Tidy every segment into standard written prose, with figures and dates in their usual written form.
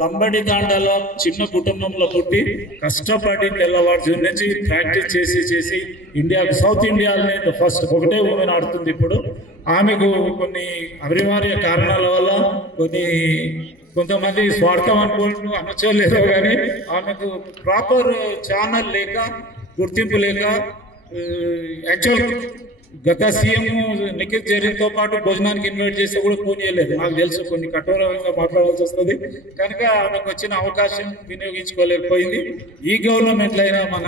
లంబడి తాండాలో చిన్న కుటుంబంలో పుట్టి కష్టపడి తెల్లవారు నుంచి ప్రాక్టీస్ చేసి ఇండియాకు సౌత్ ఇండియాలోనే ఫస్ట్ ఒకటే ఉమెన్ ఆడుతుంది ఇప్పుడు. ఆమెకు కొన్ని అనివార్య కారణాల వల్ల కొంతమంది స్వార్థం అనొచ్చలేదో కానీ ఆమెకు ప్రాపర్ ఛానల్ లేక గుర్తింపు లేక యాక్చువల్ గత సీఎం నిఖిల్ జరీన్తో పాటు భోజనానికి ఇన్వైట్ చేస్తే కూడా ఫోన్ చేయలేదు. నాకు తెలుసు కొన్ని కఠోరంగా మాట్లాడాల్సి వస్తుంది కనుక ఆమెకు వచ్చిన అవకాశం వినియోగించుకోలేకపోయింది. ఈ గవర్నమెంట్లో అయినా మన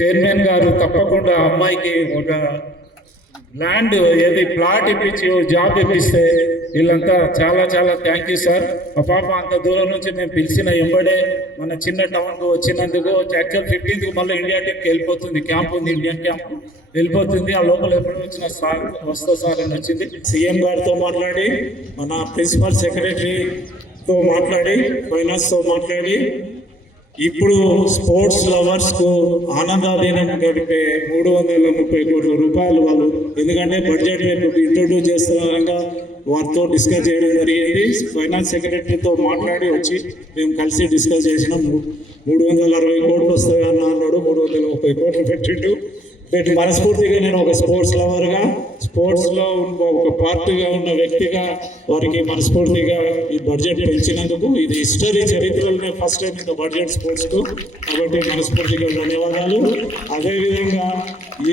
చైర్మన్ గారు తప్పకుండా అమ్మాయికి ఒక ల్యాండ్ ప్లాట్ ఇప్పించి జాబ్ ఇప్పిస్తే వీళ్ళంతా చాలా చాలా థ్యాంక్ యూ సార్. మా పాప అంత దూరం నుంచి మేము పిలిచిన ఎంబడే మన చిన్న టౌన్కు వచ్చినందుకు యాక్చువల్ 15th మళ్ళీ ఇండియా టీంకి వెళ్ళిపోతుంది. క్యాంప్ ఉంది, ఇండియన్ క్యాంప్ వెళ్ళిపోతుంది. ఆ లోపల ఎప్పుడు వచ్చిన సార్ వస్తా సార్ అని వచ్చింది. సీఎం గారితో మాట్లాడి, మన ప్రిన్సిపల్ సెక్రటరీతో మాట్లాడి, ఫైనాన్స్తో మాట్లాడి ఇప్పుడు స్పోర్ట్స్ లవర్స్కు ఆనందాధీనం గడిపే 330 కోట్ల రూపాయలు వాళ్ళు, ఎందుకంటే బడ్జెట్ ఇంట్రొడ్యూస్ చేస్తున్నారంగా వారితో డిస్కస్ చేయడం జరిగింది. ఫైనాన్స్ సెక్రటరీతో మాట్లాడి వచ్చి మేము కలిసి డిస్కస్ చేసినాం. 360 కోట్లు వస్తాయి అన్నాడు. 330 కోట్లు పెట్టి మనస్ఫూర్తిగా నేను ఒక స్పోర్ట్స్ లవర్గా, స్పోర్ట్స్లో ఒక పార్ట్గా ఉన్న వ్యక్తిగా వారికి మనస్ఫూర్తిగా ఈ బడ్జెట్ పెంచినందుకు ఇది హిస్టరీ చరిత్రలోనే ఫస్ట్ టైం ఇంత బడ్జెట్ స్పోర్ట్స్కు, కాబట్టి మనస్ఫూర్తిగా ధన్యవాదాలు. అదేవిధంగా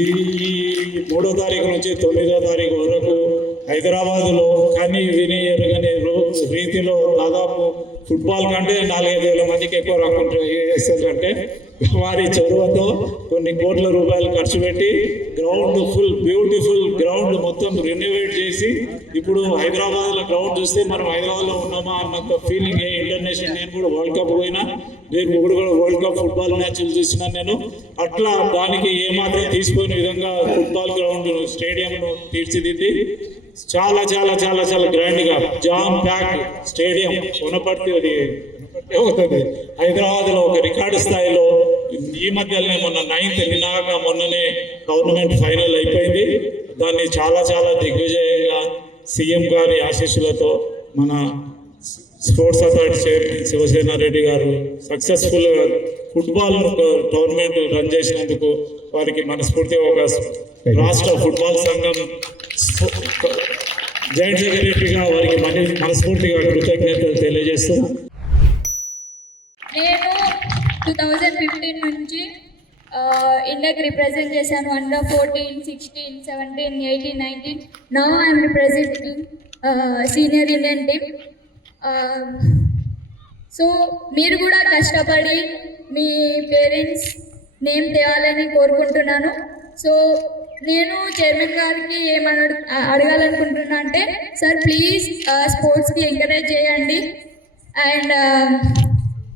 ఈ 3వ తారీఖు నుంచి 9వ తారీఖు వరకు హైదరాబాదులో కానీ విని ఎరగని రీతిలో దాదాపు ఫుట్బాల్ కంటే 4-5 వేల మందికి ఎక్కువ రాకుంటే వారి చొరవతో కొన్ని కోట్ల రూపాయలు ఖర్చు పెట్టి గ్రౌండ్ ఫుల్ బ్యూటిఫుల్ గ్రౌండ్ మొత్తం రెనోవేట్ చేసి ఇప్పుడు హైదరాబాద్లో గ్రౌండ్ చూస్తే మనం హైదరాబాద్లో ఉన్నామా అన్నంత ఫీలింగ్. ఇంటర్నేషనల్ నేను కూడా వరల్డ్ కప్ పోయినా, నేను కూడా వరల్డ్ కప్ ఫుట్బాల్ మ్యాచ్లు చూసినాను నేను. అట్లా దానికి ఏమాత్రం తీసిపోయిన విధంగా ఫుట్బాల్ గ్రౌండ్ స్టేడియంను తీర్చిదిద్ది చాలా చాలా చాలా చాలా గ్రాండ్గా జామ్ ప్యాక్ స్టేడియం కొనపర్తి అది అవుతుంది హైదరాబాద్లో ఒక రికార్డు స్థాయిలో. ఈ మధ్యలోనే మొన్న 9th నినాక మొన్ననే గవర్నమెంట్ ఫైనల్ అయిపోయింది. దాన్ని చాలా చాలా దిగ్విజయంగా సీఎం గారి ఆశీస్సులతో మన స్పోర్ట్స్ అథారిటీ చైర్మన్ శివసేనారెడ్డి గారు సక్సెస్ఫుల్గా ఫుట్బాల్ టోర్నమెంట్ రన్ చేసినందుకు వారికి మనస్ఫూర్తిగా ఒక రాష్ట్ర ఫుట్బాల్ సంఘం జాయింట్ సెక్రటరీగా వారికి మనస్ఫూర్తిగా కృతజ్ఞతలు తెలియజేస్తూ, నేను 2015 నుంచి ఇండియాకి రిప్రజెంట్ చేశాను. Under 14, 16, 17, 18, 19. Now I'm representing senior Indian team. So మీరు కూడా కష్టపడి మీ పేరెంట్స్ నేమ్ తేవాలని కోరుకుంటున్నాను. సో నేను చైర్మన్ గారికి ఏమని అడగాలనుకుంటున్నా అంటే, సార్ ప్లీజ్ స్పోర్ట్స్కి ఎంకరేజ్ చేయండి. అండ్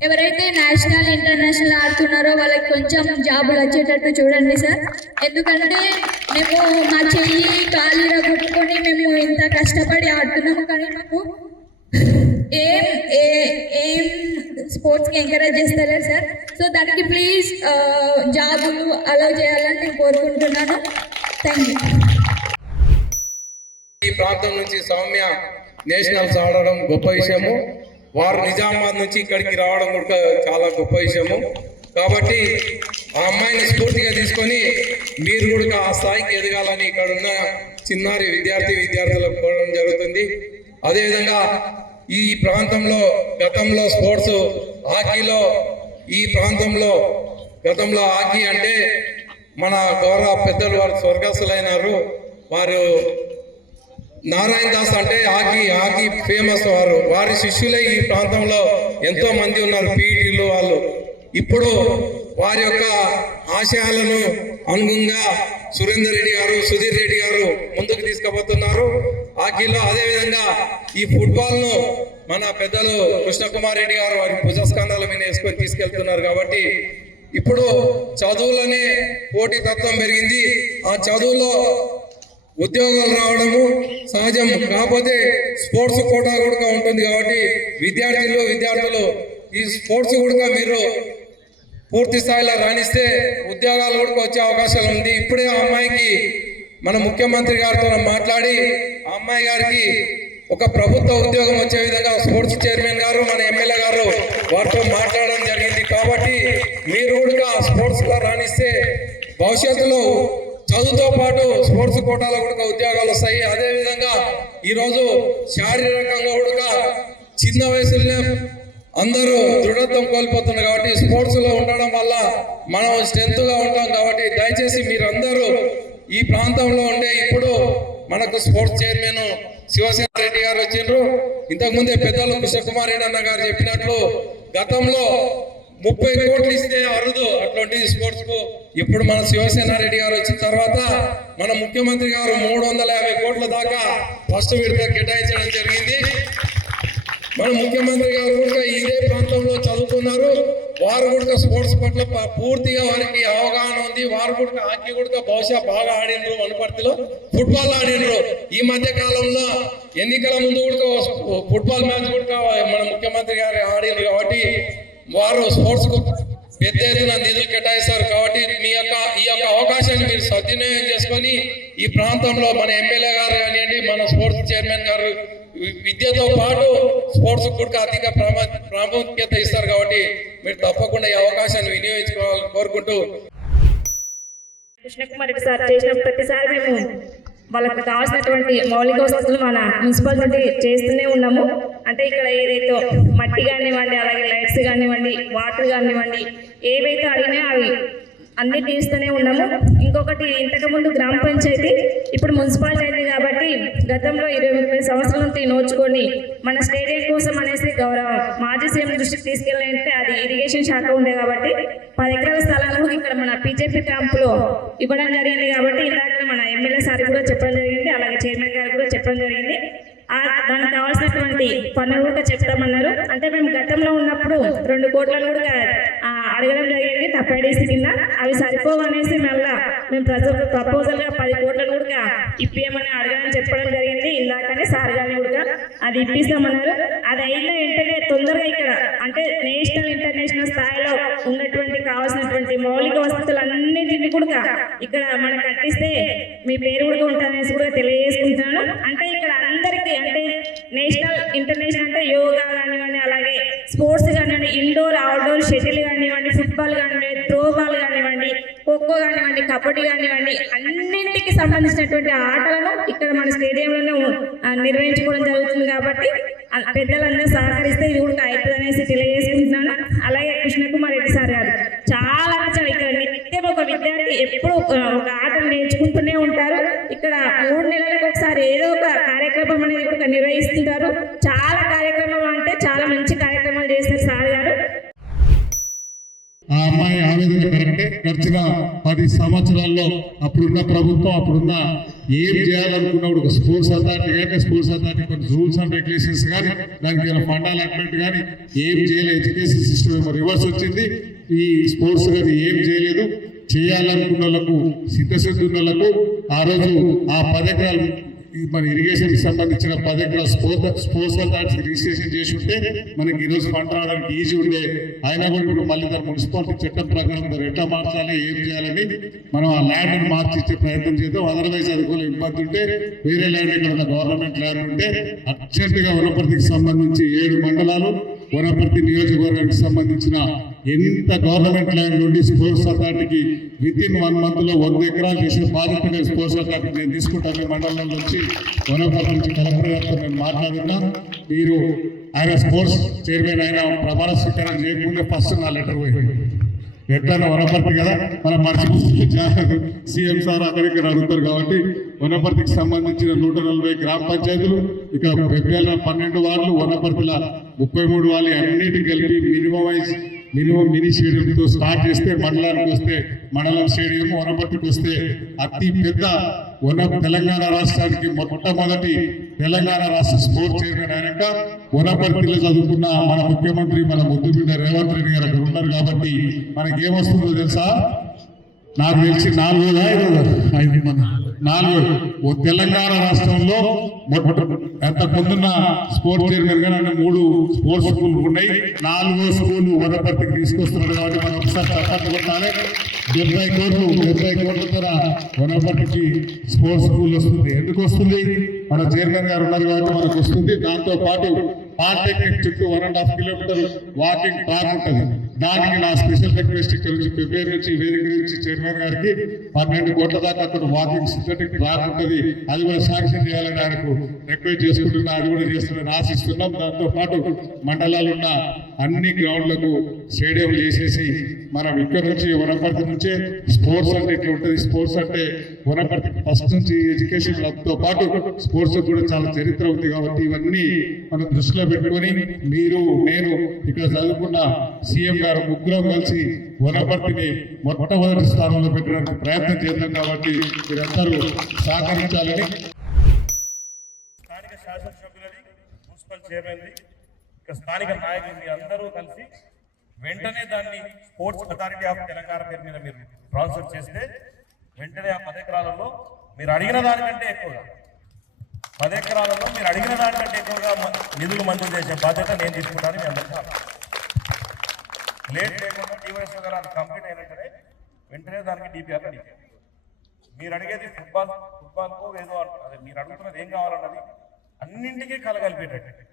ఎవరైతే నేషనల్ ఇంటర్నేషనల్ ఆడుతున్నారో వాళ్ళకి కొంచెం జాబులు వచ్చేటట్టు చూడండి సార్. ఎందుకంటే మేము మా చెయ్యి కాలు కొట్టుకొని మేము ఇంత కష్టపడి ఆడుతున్నాము, కానీ మాకు ఏం స్పోర్ట్స్కి ఎంకరేజ్ చేస్తలేరు సార్. సో దానికి ప్లీజ్ జాబులు అలౌ చేయాలని నేను కోరుకుంటున్నాను. Thank you. ఈ ప్రాంతం నుంచి సౌమ్య నేషనల్స్ ఆడడం గొప్ప విషయము. వారు నిజామాబాద్ నుంచి ఇక్కడికి రావడం కూడా చాలా గొప్ప విషయము. కాబట్టి ఆ అమ్మాయిని స్ఫూర్తిగా తీసుకొని మీరు కూడా ఆ స్థాయికి ఎదగాలని ఇక్కడ ఉన్న చిన్నారి విద్యార్థులకు కోరడం జరుగుతుంది. అదేవిధంగా ఈ ప్రాంతంలో గతంలో స్పోర్ట్స్ హాకీలో ఈ ప్రాంతంలో గతంలో హాకీ అంటే మన గౌరవ పెద్దలు వారు స్వర్గస్థులైనారు. వారు నారాయణ దాస్ అంటే హాకీ ఫేమస్. వారి శిష్యులే ఈ ప్రాంతంలో ఎంతో మంది ఉన్నారు, పీఈటీలు వాళ్ళు. ఇప్పుడు వారి యొక్క ఆశయాలను అనుగుణంగా సురేందర్ రెడ్డి గారు, సుధీర్ రెడ్డి గారు ముందుకు తీసుకుపోతున్నారు హాకీలో. అదేవిధంగా ఈ ఫుట్బాల్ను మన పెద్దలు కృష్ణకుమార్ రెడ్డి గారు వారి భుజస్కంధాల మీద వేసుకొని తీసుకెళ్తున్నారు. కాబట్టి ఇప్పుడు చదువులోనే పోటీ తత్వం పెరిగింది. ఆ చదువులో ఉద్యోగాలు రావడము సహజం, కాకపోతే స్పోర్ట్స్ కోటా కూడా ఉంటుంది. కాబట్టి విద్యార్థులు ఈ స్పోర్ట్స్ కూడా మీరు పూర్తి స్థాయిలో రాణిస్తే ఉద్యోగాలు కూడా వచ్చే అవకాశాలు ఉంది. ఇప్పుడే ఆ అమ్మాయికి మన ముఖ్యమంత్రి గారితో మాట్లాడి ఆ అమ్మాయి గారికి ఒక ప్రభుత్వ ఉద్యోగం వచ్చే విధంగా స్పోర్ట్స్ చైర్మన్ గారు మన ఎమ్మెల్యే గారు వారితో మాట్లాడడం జరిగింది. కాబట్టి మీరు కూడా స్పోర్ట్స్లో రాణిస్తే భవిష్యత్తులో చదువుతో పాటు స్పోర్ట్స్ కోటాలో కూడా ఉద్యోగాలు వస్తాయి. అదేవిధంగా ఈరోజు శారీరకంగా కూడా చిన్న వయసులోనే అందరూ దృఢత్వం కోల్పోతున్నారు. కాబట్టి స్పోర్ట్స్లో ఉండడం వల్ల మనం స్ట్రెంత్గా ఉంటాం. కాబట్టి దయచేసి మీరందరూ ఈ ప్రాంతంలో ఉండే ఇప్పుడు మనకు స్పోర్ట్స్ చైర్మన్ శివసేన రెడ్డి గారు వచ్చిండ్రు. ఇంతకుముందే పెద్దలు కృష్ణకుమార్ రెడ్డి అన్న గారు చెప్పినట్లు గతంలో 30 కోట్లు ఇస్తే అరుదు అట్లాంటి స్పోర్ట్స్ కు. ఇప్పుడు మన శివసేన రెడ్డి గారు వచ్చిన తర్వాత మన ముఖ్యమంత్రి గారు 350 కోట్ల దాకా ఫస్ట్ విడత కేటాయించడం జరిగింది. మన ముఖ్యమంత్రి గారు కూడా ఇదే ప్రాంతంలో చదువుకున్నారు. వారు కూడా స్పోర్ట్స్ పట్ల పూర్తిగా వారికి అవగాహన ఉంది. వారు కూడా హాకీ కూడా బహుశా బాగా ఆడినరు, వనపర్తిలో ఫుట్బాల్ ఆడినరు. ఈ మధ్య కాలంలో ఎన్నికల ముందు కూడా ఫుట్బాల్ మ్యాచ్ కూడా మన ముఖ్యమంత్రి గారు ఆడినరు. కాబట్టి వారు స్పోర్ట్స్ కు పెద్ద ఎత్తున నిధులు కేటాయిస్తారు. కాబట్టి ఈ యొక్క అవకాశాన్ని మీరు సద్వినియోగం చేసుకొని ఈ ప్రాంతంలో మన ఎమ్మెల్యే గారు కానివ్వండి, మన స్పోర్ట్స్ చైర్మన్ గారు విద్యతో పాటు స్పోర్ట్స్ కూడా అధిక ప్రాముఖ్యత ఇస్తారు. కాబట్టి మీరు తప్పకుండా ఈ అవకాశాన్ని వినియోగించుకోవాలని కోరుకుంటూ కృష్ణకుమార్ రెడ్డి సార్ చేసిన ప్రతిసారి మేము వాళ్ళకి కావాల్సినటువంటి మౌలిక వసతులు మన మున్సిపల్ నుండి చేస్తూనే ఉన్నాము. అంటే ఇక్కడ ఏదైతే మట్టి కానివ్వండి, అలాగే లైట్స్ కానివ్వండి, వాటర్ కానివ్వండి, ఏవైతే అడిగినా అవి అన్ని తీస్తూనే ఉన్నాము. ఇంకొకటి, ఇంతకుముందు గ్రామ పంచాయతీ, ఇప్పుడు మున్సిపాలిటీ అయింది. కాబట్టి గతంలో 20-30 సంవత్సరాల నుండి నోచుకొని మన స్టేడియం కోసం అనేసి గౌరవ మాజీ సీఎం దృష్టికి తీసుకెళ్ళాలంటే అది ఇరిగేషన్ శాఖ ఉండే కాబట్టి 10 ఎకరాల స్థలాలను ఇక్కడ మన బీజేపీ క్యాంపులో ఇవ్వడం జరిగింది. కాబట్టి ఇందాక మన ఎమ్మెల్యే సార్ కూడా చెప్పడం జరిగింది, అలాగే చైర్మన్ గారు కూడా చెప్పడం జరిగింది. దానికి కావాల్సినటువంటి పనులు కూడా చెప్తామన్నారు. అంటే మేము గతంలో ఉన్నప్పుడు 2 కోట్లను కూడా అడగడం జరిగింది తప్పేడేసి కింద. అవి సరిపోవనేసి మళ్ళా మేము ప్రపోజల్గా 10 కోట్లను కూడా ఇప్పియమని అడగడం చెప్పడం జరిగింది. ఇందాకనే సార్ గారిని కూడా అది ఇప్పిస్తామన్నారు. అది అయిన వెంటనే తొందరగా ఇక్కడ అంటే నేషనల్ ఇంటర్నేషనల్ స్థాయిలో ఉన్నటువంటి కావాల్సినటువంటి మౌలిక వసతులన్నింటినీ కూడా ఇక్కడ మనం కట్టిస్తే మీ పేరు కూడా ఉంటుందనేసి కూడా తెలియజేసుకుంటున్నాను. అంటే ఇక్కడ అందరికీ అంటే నేషనల్ ఇంటర్నేషనల్ అంటే యోగా కానివ్వండి, అలాగే స్పోర్ట్స్ కానివ్వండి, ఇండోర్ అవుట్డోర్ షటిల్ కానివ్వండి, ఫుట్బాల్ కానివ్వండి, త్రోబాల్ కానివ్వండి, ఖోఖో కానివ్వండి, కబడ్డీ కానివ్వండి, అన్నింటికి సంబంధించినటువంటి ఆటలను ఇక్కడ మన స్టేడియంలోనే నిర్వహించుకోవడం జరుగుతుంది. కాబట్టి పెద్దలందరూ సహకరిస్తే ఇది కూడా అవుతుంది అనేసి తెలియజేసుకుంటున్నాను. అలాగే కృష్ణకుమార్ రెడ్డి సార్ గారు చాలా ఇక్కడ నిత్యం ఒక విద్యార్థి ఎప్పుడు ఒక ఆటను నేర్చుకుంటూనే ఉంటారు. ఇక్కడ 3 నెలలకు ఒకసారి ఏదో ఒక కార్యక్రమం అనేది కూడా నిర్వహిస్తుంటారు. చాలా కార్యక్రమం అంటే చాలా మంచి కార్యక్రమాలు చేస్తారు సార్ గారు. ఆ అమ్మాయి ఆవేదన కరెక్టే. గడిచిన 10 సంవత్సరాల్లో అప్పుడున్న ప్రభుత్వం అప్పుడున్న ఏం చేయాలనుకున్నప్పుడు ఒక స్పోర్ట్స్ అథారిటీ కానీ స్పోర్ట్స్ అథారిటీ కొన్ని రూల్స్ అండ్ రెగ్యులేషన్స్ కానీ దానికి ఫండ్ అలాట్మెంట్ కానీ ఏం చేయలేదు. ఎడ్యుకేషన్ సిస్టమ్ ఏమో రివర్స్ వచ్చింది. ఈ స్పోర్ట్స్ కానీ ఏం చేయలేదు. చేయాలనుకున్న వాళ్ళకు సిద్ధశుద్ధి ఉన్న వాళ్ళకు ఆ రోజు ఆ 10 ఎకరాలు మన ఇరిగేషన్కి సంబంధించిన 10 ఎకరాల స్పోర్ట్స్ అథారిటీ రిజిస్ట్రేషన్ చేసి ఉంటే మనకి ఈరోజు ఫండ్ రావడానికి ఈజీ ఉండే. అయినా కూడా ఇప్పుడు మళ్ళీ దాని మున్సిపాలిటీ చట్టం ప్రకారం దాన్ని ఎట్లా మార్చాలి, ఏం చేయాలని మనం ఆ ల్యాండ్ని మార్చిచ్చే ప్రయత్నం చేద్దాం. అదర్వైజ్ అది కూడా ఇబ్బంది ఉంటే వేరే ల్యాండ్ ఇక్కడ ఉన్న గవర్నమెంట్ ల్యాండ్ ఉంటే అర్జెంటుగా వనపర్తికి సంబంధించి 7 మండలాలు వనపర్తి నియోజకవర్గానికి సంబంధించిన ఎంత గవర్నమెంట్ ల్యాండ్ నుండి స్పోర్ట్స్ అథారిటీకి వితిన్ 1 monthలో 100 ఎకరాలు చేసిన బాధ్యత స్పోర్ట్స్ అథారిటీ నేను తీసుకుంటాను. మండలం నుంచి వనపర్తి నుంచి కలెక్టర్ గారితో నేను మాట్లాడుతున్నా. మీరు ఆయన స్పోర్ట్స్ చైర్మన్ ఆయన ప్రమాణ స్వీకారం చేయకముందే ఫస్ట్ నా లెటర్ పోయింది. ఎట్లా వనపర్తి కదా మనం మర్చిపోతే సీఎం సార్ అక్కడికి అడుగుతారు. కాబట్టి వనపర్తికి సంబంధించిన 140 గ్రామ పంచాయతీలు, ఇక 12 వార్డులు, వనపర్తిల 33 వాళ్ళు అన్నిటికి కలిపి మినిమం మినీ స్టేడియంతో స్టార్ట్ చేస్తే మండలానికి వస్తే మండలం స్టేడియం, వనపర్తికి వస్తే అతి పెద్ద తెలంగాణ రాష్ట్రానికి మొట్టమొదటి తెలంగాణ రాష్ట్ర స్పోర్ట్స్ చైర్మన్ అయినాక వనపర్తిలో చదువుకున్న మన ముఖ్యమంత్రి మన ముద్దుబిడ్డ రేవంత్ రెడ్డి గారు అక్కడ ఉన్నారు. కాబట్టి మనకేమొస్తుందో తెలుసా? నాకు తెలిసి 4 తెలంగాణ రాష్ట్రంలో ఎంత ముందున్న స్పోర్ట్స్ చైర్మన్ గారు 3 స్పోర్ట్స్ స్కూల్ ఉన్నాయి. 4వ స్కూల్ వనపర్తికి తీసుకొస్తున్నారు. కాబట్టి మనం ఒకసారి తప్పట్టు కొట్టాలి. 70 కోట్ల వనపర్తికి స్పోర్ట్స్ స్కూల్ వస్తుంది. ఎందుకు వస్తుంది? మన చైర్మన్ గారు ఉన్నారు కాబట్టి మనకు వస్తుంది. దాంతో పాటు పాలిటెక్నిక్ చుట్టూ 1.5 కిలోమీటర్ వాకింగ్ ట్రాక్ ఉంటుంది. దానికి నా స్పెషల్ రిక్వెస్ట్ ఇక్కడ నుంచి ఫిబ్రవరి నుంచి వేదిక నుంచి చైర్మన్ గారికి 12 కోట్ల దాకా అక్కడ వాకింగ్ సింథటిక్ ట్రాక్ ఉంటుంది. అది కూడా శాంక్షన్ చేయాలని ఆయనకు రిక్వెస్ట్ చేసుకుంటున్నా. అది కూడా చేస్తామని ఆశిస్తున్నాం. దాంతో పాటు మండలాలు ఉన్న అన్ని గ్రౌండ్లకు స్టేడియం చేసేసి మనం ఇక్కడ నుంచి వనపర్తి నుంచే స్పోర్ట్స్ అంటే ఇట్లా ఉంటుంది. స్పోర్ట్స్ అంటే వనపర్తికి ఫస్ట్ నుంచి ఎడ్యుకేషన్తో పాటు స్పోర్ట్స్ కూడా చాలా చరిత్ర ఉంది. కాబట్టి ఇవన్నీ మనం దృష్టిలో పెట్టుకొని మీరు నేను ఇక్కడ చదువుకున్న సీఎం గారు ముగ్గురం కలిసి వనపర్తిని మొట్టమొదటి స్థానంలో పెట్టడానికి ప్రయత్నం చేద్దాం. కాబట్టి మీరందరూ సహకరించాలని స్థానిక శాసనసభ్యులది, మున్సిపల్ చైర్మన్ది, ఇక స్థానిక నాయకులు అందరూ కలిసి వెంటనే దాన్ని స్పోర్ట్స్ అథారిటీ ఆఫ్ తెలంగాణ పేరు మీద మీరు ట్రాన్స్ఫర్ చేస్తే వెంటనే ఆ 10 ఎకరాలలో మీరు అడిగిన దానికంటే ఎక్కువగా 10 ఎకరాలలో మీరు అడిగిన దానికంటే ఎక్కువగా నిధులు మంజూరు చేసే బాధ్యత నేను తీసుకుంటాను. మీ అందరికీ లేట్ లేకుండా టీవైఎస్ గారు అది కంప్లీట్ అయినట్టే వెంటనే దానికి డిపిఆర్ రెడీ చేయాలి. మీరు అడిగేది ఫుట్బాల్కు ఏదో అదే మీరు అడుగుతున్నది ఏం కావాలన్నది అన్నింటికీ కలగలిపేటట్టు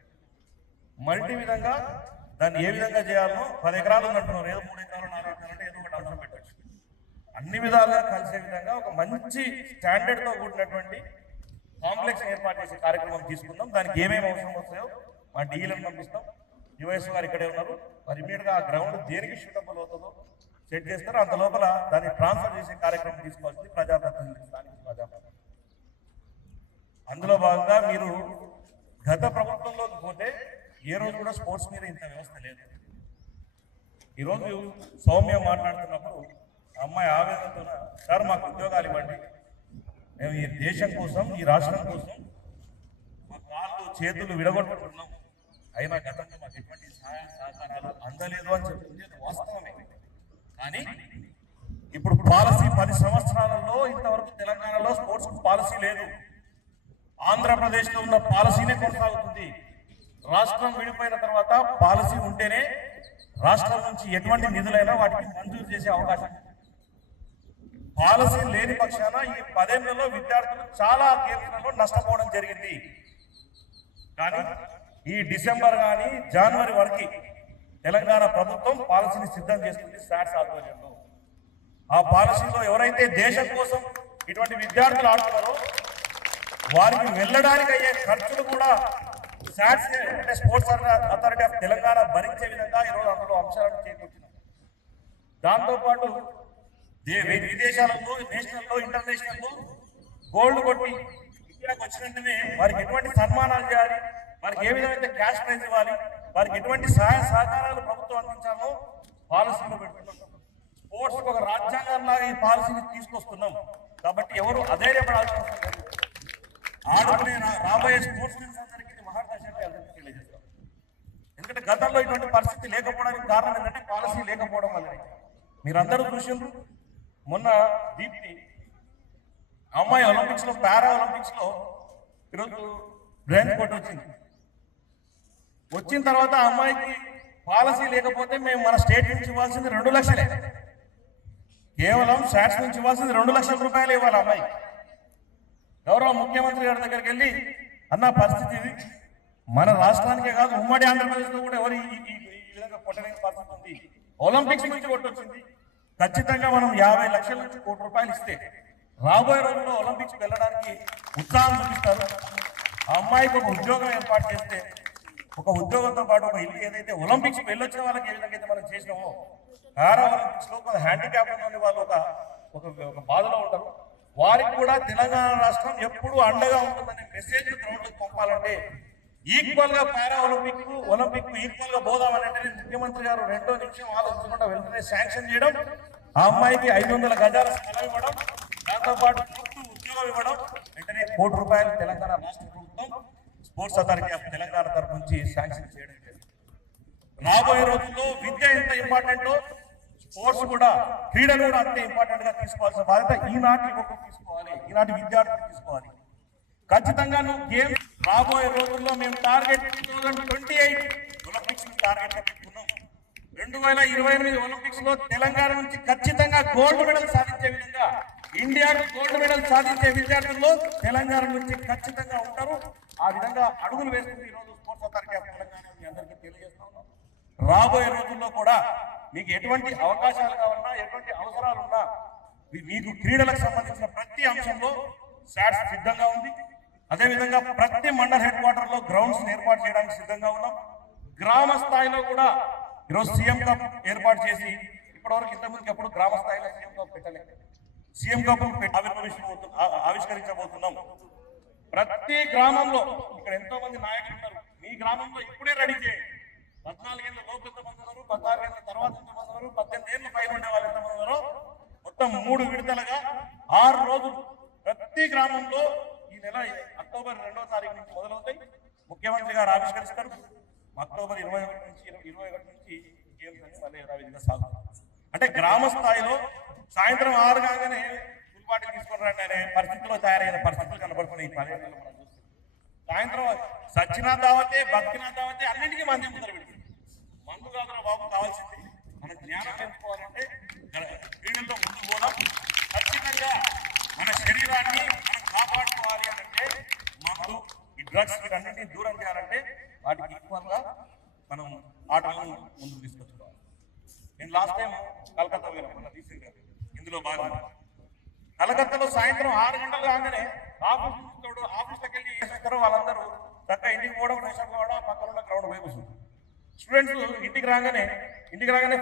మల్టీ విధంగా దాన్ని ఏ విధంగా చేయాలో 10 ఎకరాలు ఉన్నట్టున్నారు, ఏదో 3 ఎకరాలు 4 ఎకరాలు అంటే ఏదో ఒకటి అంశం పెట్టచ్చు. అన్ని విధాలుగా కలిసే విధంగా ఒక మంచి స్టాండర్డ్తో కూడినటువంటి కాంప్లెక్స్ ఏర్పాటు చేసే కార్యక్రమం తీసుకుందాం. దానికి ఏమేమి అవసరం వస్తాయో మా డీలను పంపిస్తాం. యువఎస్ గారు ఇక్కడే ఉన్నారు. మరి ఇమీడియట్గా ఆ గ్రౌండ్ దేనికి షూటబుల్ అవుతుందో సెట్ చేస్తారు. అంత లోపల దాన్ని ట్రాన్స్ఫర్ చేసే కార్యక్రమం తీసుకోవాల్సింది ప్రజాప్రతినిధులు, స్థానిక ప్రజాప్రతినిధులు. అందులో భాగంగా మీరు గత ప్రభుత్వంలోకి పోతే ఏ రోజు కూడా స్పోర్ట్స్ మీద ఇంత వ్యవస్థ లేదు. ఈరోజు సౌమ్య మాట్లాడుతున్నప్పుడు అమ్మాయి ఆవేదనతో, సార్ మాకు ఉద్యోగాలు ఇవ్వండి, మేము ఈ దేశం కోసం ఈ రాష్ట్రం కోసం మా కాళ్ళు చేతులు విడగొట్టుకుంటున్నాం, అయినా గతంలో మాకు ఎటువంటి సహాయ సహకారాలు అందలేదు అని చెప్తుంది. అది వాస్తవమే. కానీ ఇప్పుడు పాలసీ 10 సంవత్సరాలలో ఇంతవరకు తెలంగాణలో స్పోర్ట్స్ పాలసీ లేదు. ఆంధ్రప్రదేశ్లో ఉన్న పాలసీనే కొనసాగుతుంది. రాష్ట్రం విడిపోయిన తర్వాత పాలసీ ఉంటేనే రాష్ట్రం నుంచి ఎటువంటి నిధులైనా వాటికి మంజూరు చేసే అవకాశం. పాలసీ లేని పక్షాన ఈ 10 ఏళ్లలో విద్యార్థులు చాలా గేమ్స్లలో నష్టపోవడం జరిగింది. కానీ ఈ డిసెంబర్ కానీ జనవరి వరకు తెలంగాణ ప్రభుత్వం పాలసీని సిద్ధం చేస్తుంది స్టాట్స్ ఆధ్వర్యంలో. ఆ పాలసీలో ఎవరైతే దేశం కోసం ఇటువంటి విద్యార్థులు ఆడుతున్నారో వారికి వెళ్ళడానికి అయ్యే ఖర్చులు కూడా స్టాట్స్ అంటే స్పోర్ట్స్ అథారిటీ ఆఫ్ తెలంగాణ భరించే విధంగా ఈరోజు అందులో అంశాలను చేకూర్చున్నాం. దాంతోపాటు విదేశాలలో, నేషనల్లో, ఇంటర్నేషనల్లో గోల్డ్ కొట్టి ఇండియాకి వచ్చిన వెంటనే వారికి ఎటువంటి సన్మానాలు చేయాలి, వారికి ఏ విధమైన క్యాష్ ప్రైజ్ ఇవ్వాలి, వారికి ఎటువంటి సహాయ సహకారాలు ప్రభుత్వం అందించాలో పాలసీలో పెడుతున్నాం. స్పోర్ట్స్ ఒక రాజ్యాంగంలాగా ఈ పాలసీని తీసుకొస్తున్నాం. కాబట్టి ఎవరు అధైర్యపడాల్సిన అవసరం లేదు. ఆడుకునే రాబోయే స్పోర్ట్స్ మెన్స్ అందరికీ మహాదశగా అందరికీ తెలియజేస్తాం. ఎందుకంటే గతంలో ఇటువంటి పరిస్థితి లేకపోవడానికి కారణం ఏంటంటే పాలసీ లేకపోవడం వల్లనే. మీరందరూ చూసిండ్రు, మొన్న దీప్తి అమ్మాయి ఒలింపిక్స్ లో, పారా ఒలింపిక్స్ లో ఈరోజు బ్రాంజ్ కోట్ వచ్చిన తర్వాత ఆ అమ్మాయికి పాలసీ లేకపోతే మేము మన స్టేట్ నుంచి ఇవ్వాల్సింది 2 లక్షలే. కేవలం స్టాట్స్ నుంచి ఇవ్వాల్సింది 2 లక్షల రూపాయలు ఇవ్వాలి అమ్మాయి. గౌరవ ముఖ్యమంత్రి గారి దగ్గరికి వెళ్ళి అన్న పరిస్థితి ఇది, మన రాష్ట్రానికే కాదు ఉమ్మడి ఆంధ్రప్రదేశ్లో కూడా ఎవరు ఈ విధంగా కొట్టలేని పరిస్థితి ఉంది. ఒలింపిక్స్ నుంచి కొట్టొచ్చింది. ఖచ్చితంగా మనం 50 లక్షల నుంచి ₹1 కోటి ఇస్తే రాబోయే రోజుల్లో ఒలింపిక్స్ వెళ్ళడానికి ఉత్సాహం చూపిస్తారు. ఆ అమ్మాయికి ఒక ఉద్యోగం ఏర్పాటు చేస్తే, ఒక ఉద్యోగంతో పాటు ఒక ఇల్లు, ఏదైతే ఒలింపిక్స్ వెళ్ళొచ్చిన వాళ్ళకి ఏ విధంగా అయితే మనం చేసినామో పారా ఒలింపిక్స్ లో కొంత హ్యాండిక్యాప్ ఉన్న వాళ్ళు ఒక బాధలో ఉంటారు, వారికి కూడా తెలంగాణ రాష్ట్రం ఎప్పుడు అండగా ఉంటుందనే మెసేజ్ గ్రౌండ్కి పంపాలంటే ఈక్వల్ గా పారా ఒలింపిక్ ఈక్వల్ గా పోదామనంటే ముఖ్యమంత్రి గారు 2వ నిమిషం ఆలోచించకుండా వెంటనే శాంక్షన్ చేయడం, ఆ అమ్మాయికి 500 గజాల స్థలం ఇవ్వడం, దాంతో పాటు ఉద్యోగం ఇవ్వడం, వెంటనే ₹1 కోటి తెలంగాణ రాష్ట్ర ప్రభుత్వం స్పోర్ట్స్ అథారిటీ ఆఫ్ తెలంగాణ తరఫు నుంచి శాంక్షన్ చేయడం జరిగింది. రాబోయే రోజుల్లో విద్య ఎంత ఇంపార్టెంటో స్పోర్ట్స్ కూడా, క్రీడలు కూడా అంతే ఇంపార్టెంట్ గా తీసుకోవాల్సిన బాధ్యత ఈనాటి యువకులు తీసుకోవాలి, ఈనాటి విద్యార్థులు తీసుకోవాలి. ఖచ్చితంగా గేమ్ రాబోయే రోజుల్లో మేము టార్గెట్ 2028 ఒలింపిక్స్ టార్గెట్ గా పెట్టుకున్నాం. 2028 ఒలింపిక్స్ లో తెలంగాణ నుంచి ఖచ్చితంగా గోల్డ్ మెడల్ సాధించే విధంగా, ఇండియాకు గోల్డ్ మెడల్ సాధించే విద్యార్థుల్లో తెలంగాణ నుంచి ఖచ్చితంగా ఉంటారు. ఆ విధంగా అడుగులు వేస్తుంది ఈరోజు sports sports authority of Telangana మీ అందరికీ తెలియజేస్తా ఉన్నాం. రాబోయే రోజుల్లో కూడా మీకు ఎటువంటి అవకాశాలు కావాలన్నా, ఎటువంటి అవసరాలు ఉన్నా, మీకు క్రీడలకు సంబంధించిన ప్రతి అంశంలో శాట్స్ సిద్ధంగా ఉంది. అదేవిధంగా ప్రతి మండల్ హెడ్ క్వార్టర్ లో గ్రౌండ్స్ ఏర్పాటు చేయడానికి సిద్ధంగా ఉన్నాం. గ్రామ స్థాయిలో కూడా ఈరోజు సీఎం కప్ ఏర్పాటు చేసి, ఇప్పటివరకు ఇంతకుముందుకు ఎప్పుడు గ్రామ స్థాయిలో సీఎం కప్ పెట్టలేదు. సీఎం కప్ ఆవిష్కరించబోతున్నాం. ప్రతి గ్రామంలో ఇక్కడ ఎంతో మంది నాయకులు ఉన్నారు. మీ గ్రామంలో ఇప్పుడే రెడీ చేయండి. 14 ఏళ్ళ లోపు ఎంతమంది ఉన్నారు, 16 ఏళ్ళ తర్వాత ఎంతమంది ఉన్నారు, 18 ఏళ్ళ పైన ఉండే వాళ్ళు ఎంతమంది ఉన్నారో మొత్తం 3 విడతలుగా 6 రోజులు ప్రతి గ్రామంలో ఈ నెల అక్టోబర్ 2వ తారీఖు నుంచి మొదలవుతాయి. ముఖ్యమంత్రి గారు ఆవిష్కరిస్తారు. అక్టోబర్ 21 నుంచి గేమ్స్ అన్ని మళ్ళీ యథావిధిగా సాగుతాయి. అంటే గ్రామ స్థాయిలో సాయంత్రం 6 కాగానే పులిపాటికి తీసుకొని రండి అనే పరిస్థితిలో తయారైన పరిస్థితులు కనబడుతున్నాయి. ఈ 10 ఏళ్ళలో మనం చూస్తే సాయంత్రం సచ్చినా దావతే, భక్తినా దావతే, అన్నింటికీ మంది ముందర పెడుతుంది. మందు కాదురా బాబు, కావాల్సింది మన జ్ఞానం పెంచుకోవాలంటే క్రీడల్లో ముందుకు పోవడం. ఖచ్చితంగా మన శరీరాన్ని మనం కాపాడుకోవాలి అంటే మందు, ఈ డ్రగ్స్ వీటన్నింటినీ దూరం చేయాలంటే వాటికి ఈక్వల్ గా మనం ఆటలను ముందుకు తీసుకొచ్చుకోవాలి. నేను లాస్ట్ టైం కలకత్తా పోయినా రీసెంట్ గా, ఇందులో భాగంగా కలకత్తాలో సాయంత్రం 6 గంటలు కాగానే ఆఫీస్లోకి వెళ్ళి చేస్తారు. వాళ్ళందరూ చక్కగా ఇంటికి పోవడం, ఫ్రెష్ అప్ కావడం, పక్కన ఉన్న గ్రౌండ్ పోయి కూర్చుంటారు. స్టూడెంట్స్ ఇంటికి రాగానే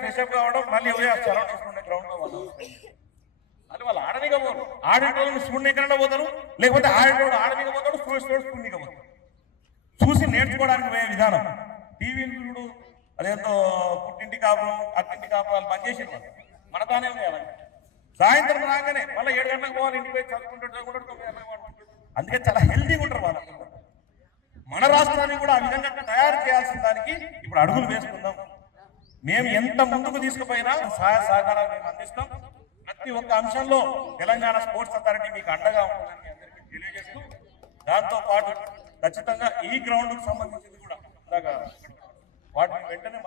ఫ్రెష్ అప్ కావడం, మళ్ళీ సరౌండింగ్స్ గ్రౌండ్ లో వాళ్ళు అది వాళ్ళు ఆడనిగా పోరు. ఆడేటోళ్ళు స్టూడెంట్ ఎక్కడైనా పోతారు, లేకపోతే ఆడేటోడు ఆడనిగా పోతాడు, స్టూడెంట్గా పోతారు. చూసి నేర్చుకోవడానికి పోయే విధానం. టీవీ చూడు, అదేంతో పుట్టింటి కాపురం, అత్తింటి కాపురాలు బంద్ చేసి మన తానే ఉంది అలాగే. సాయంత్రం రాగానే మళ్ళీ 7 గంటలకు పోవాలి, ఇంటికి పోయి చదువుకుంటాడు 9 గంటలకు. అందుకే చాలా హెల్తీగా ఉంటారు వాళ్ళు. మన రాష్ట్రాన్ని కూడా ఆ విధంగా తయారు చేయాల్సిన దానికి ఇప్పుడు అడుగులు వేసుకుందాం. మేము ఎంత ముందుకు తీసుకుపోయినా సహాయ సహకారాలు మేము అందిస్తాం. ప్రతి ఒక్క అంశంలో తెలంగాణ స్పోర్ట్స్ అథారిటీ మీకు అండగా ఉంటుందని మీ అందరికీ తెలియజేస్తూ, దాంతో పాటు ఖచ్చితంగా ఈ గ్రౌండ్కు సంబంధించింది కూడా వాటిని వెంటనే